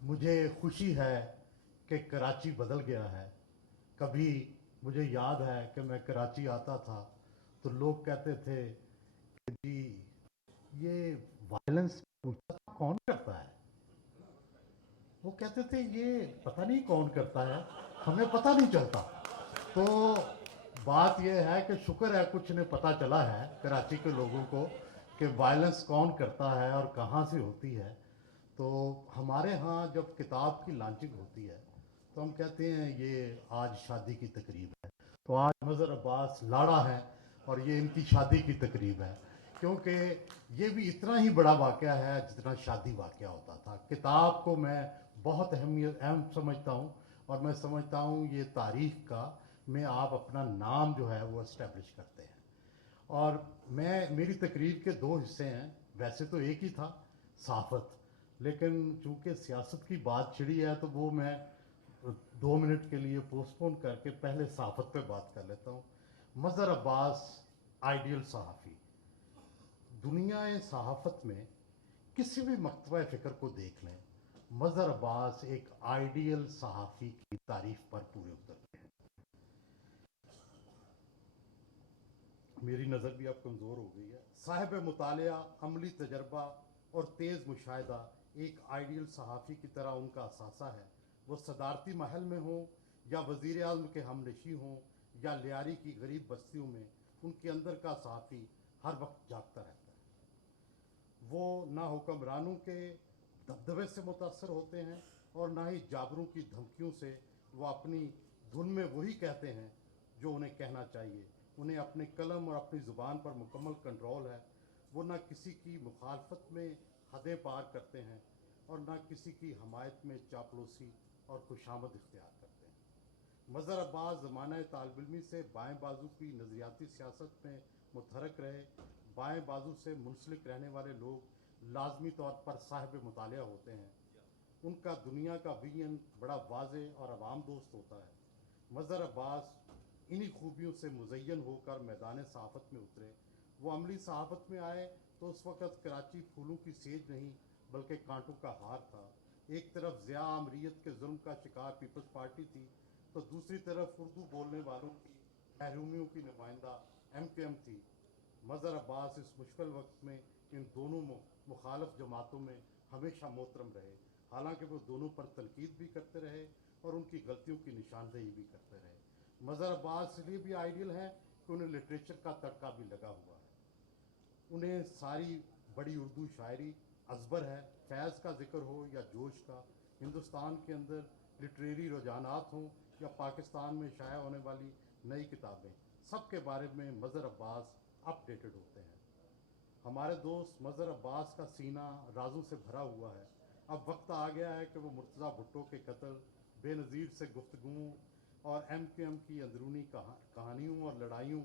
مجھے خوشی ہے کہ کراچی بدل گیا ہے. کبھی مجھے یاد ہے کہ میں کراچی آتا تھا تو لوگ کہتے تھے کہ جی یہ وائلنس کون کرتا ہے. وہ کہتے تھے یہ پتہ نہیں کون کرتا ہے, ہمیں پتہ نہیں چلتا. تو بات یہ ہے کہ شکر ہے کچھ نے پتہ چلا ہے کراچی کے لوگوں کو کہ وائلنس کون کرتا ہے اور کہاں سے ہوتی ہے. تو ہمارے ہاں جب کتاب کی لانچنگ ہوتی ہے تو ہم کہتے ہیں یہ آج شادی کی تقریب ہے. تو آج مظہر عباس لاڑا ہے اور یہ ان کی شادی کی تقریب ہے, کیونکہ یہ بھی اتنا ہی بڑا واقعہ ہے جتنا شادی واقعہ ہوتا تھا. کتاب کو میں بہت اہم سمجھتا ہوں, اور میں سمجھتا ہوں یہ تاریخ کا میں آپ اپنا نام جو ہے وہ اسٹیبلش کرتے ہیں. اور میری تقریر کے دو حصے ہیں, ویسے تو ایک ہی تھا صحافت, لیکن چونکہ سیاست کی بات چھڑی ہے تو وہ میں 2 منٹ کے لیے پوسٹ پون کر کے پہلے صحافت پہ بات کر لیتا ہوں. مظہر عباس آئیڈیل صحافی. دنیا صحافت میں کسی بھی مکتبہ فکر کو دیکھ لیں, مظہر عباس ایک آئیڈیل صحافی کی تعریف پر پورے اترتے ہیں. میری نظر بھی اب کمزور ہو گئی ہے. صاحب مطالعہ, عملی تجربہ اور تیز مشاہدہ ایک آئیڈیل صحافی کی طرح ان کا اثاثہ ہے. وہ صدارتی محل میں ہوں یا وزیر اعظم کے ہم نشیں ہوں یا لیاری کی غریب بستیوں میں, ان کے اندر کا صحافی ہر وقت جاگتا رہتا ہے. وہ نہ حکمرانوں کے دبدبے سے متاثر ہوتے ہیں اور نہ ہی جابروں کی دھمکیوں سے. وہ اپنی دھن میں وہی کہتے ہیں جو انہیں کہنا چاہیے. انہیں اپنے قلم اور اپنی زبان پر مکمل کنٹرول ہے. وہ نہ کسی کی مخالفت میں حدیں پار کرتے ہیں اور نہ کسی کی حمایت میں چاپلوسی اور خوشامد اختیار کرتے ہیں. مظہر عباس زمانہ طالب علمی سے بائیں بازو کی نظریاتی سیاست میں متحرک رہے. بائیں بازو سے منسلک رہنے والے لوگ لازمی طور پر صاحب مطالعہ ہوتے ہیں. ان کا دنیا کا ویژن بڑا واضح اور عوام دوست ہوتا ہے. مظہر عباس انہی خوبیوں سے مزین ہو کر میدان صحافت میں اترے. وہ عملی صحافت میں آئے تو اس وقت کراچی پھولوں کی سیج نہیں بلکہ کانٹوں کا ہار تھا. ایک طرف ضیاء عامریت کے ظلم کا شکار پیپلز پارٹی تھی تو دوسری طرف اردو بولنے والوں کی محرومیوں کی نمائندہ ایم کیو ایم تھی. مظہر عباس اس مشکل وقت میں ان دونوں مخالف جماعتوں میں ہمیشہ محترم رہے, حالانکہ وہ دونوں پر تنقید بھی کرتے رہے اور ان کی غلطیوں کی نشاندہی بھی کرتے رہے. مظہر عباس اس لیے بھی آئیڈیل ہے کہ انہیں لٹریچر کا تڑکا بھی لگا ہوا ہے. انہیں ساری بڑی اردو شاعری ازبر ہے. فیض کا ذکر ہو یا جوش کا, ہندوستان کے اندر لٹریری رجحانات ہوں یا پاکستان میں شائع ہونے والی نئی کتابیں, سب کے بارے میں مظہر عباس اپ ڈیٹڈ ہوتے ہیں. ہمارے دوست مظہر عباس کا سینہ رازوں سے بھرا ہوا ہے. اب وقت آ گیا ہے کہ وہ مرتضیٰ بھٹو کے قتل, بے نظیر سے گفتگوؤں اور ایم کیو ایم کی اندرونی کہانیوں اور لڑائیوں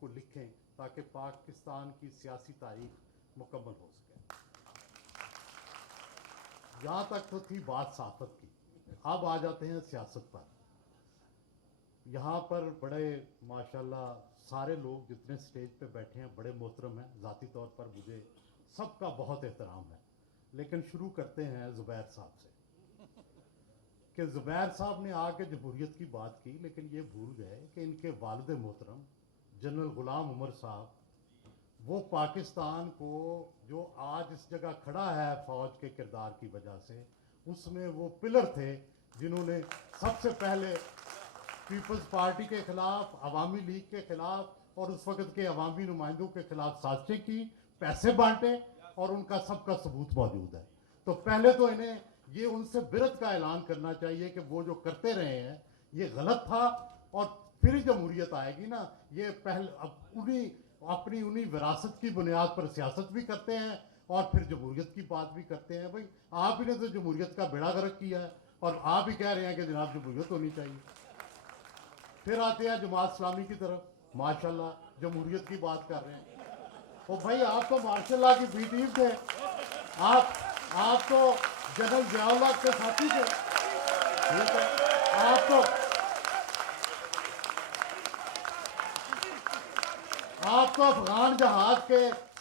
کو لکھیں تاکہ پاکستان کی سیاسی تاریخ مکمل ہو سکے. یہاں تک تو تھی بات صحافت کی. اب آ جاتے ہیں سیاست پر. یہاں پر بڑے ماشاءاللہ سارے لوگ جتنے سٹیج پہ بیٹھے ہیں بڑے محترم ہیں. ذاتی طور پر مجھے سب کا بہت احترام ہے. لیکن شروع کرتے ہیں زبیر صاحب سے کہ زبیر صاحب نے آ کے جمہوریت کی بات کی, لیکن یہ بھول گئے کہ ان کے والد محترم جنرل غلام عمر صاحب وہ پاکستان کو جو آج اس جگہ کھڑا ہے فوج کے کردار کی وجہ سے, اس میں وہ پلر تھے جنہوں نے سب سے پہلے پیپلز پارٹی کے خلاف, عوامی لیگ کے خلاف اور اس وقت کے عوامی نمائندوں کے خلاف سازشیں کی, پیسے بانٹے, اور ان کا سب کا ثبوت موجود ہے. تو پہلے تو انہیں یہ ان سے برت کا اعلان کرنا چاہیے کہ وہ جو کرتے رہے ہیں یہ غلط تھا, اور پھر جمہوریت آئے گی نا. یہ اپنی انہی وراثت کی بنیاد پر سیاست بھی کرتے ہیں اور پھر جمہوریت کی بات بھی کرتے ہیں. بھائی آپ ہی نے تو جمہوریت کا بیڑا غرق کیا ہے اور آپ ہی کہہ رہے ہیں کہ جناب جمہوریت ہونی چاہیے. پھر آتے ہیں جماعت اسلامی کی طرف, ماشاءاللہ جمہوریت کی بات کر رہے ہیں. تو بھائی آپ تو ماشاء اللہ کی بی ٹیم تھے, آپ تو جنرل ضیاء اللہ کے ساتھی تھے. ٹھیک ہے, آپ تو افغان جہاد کے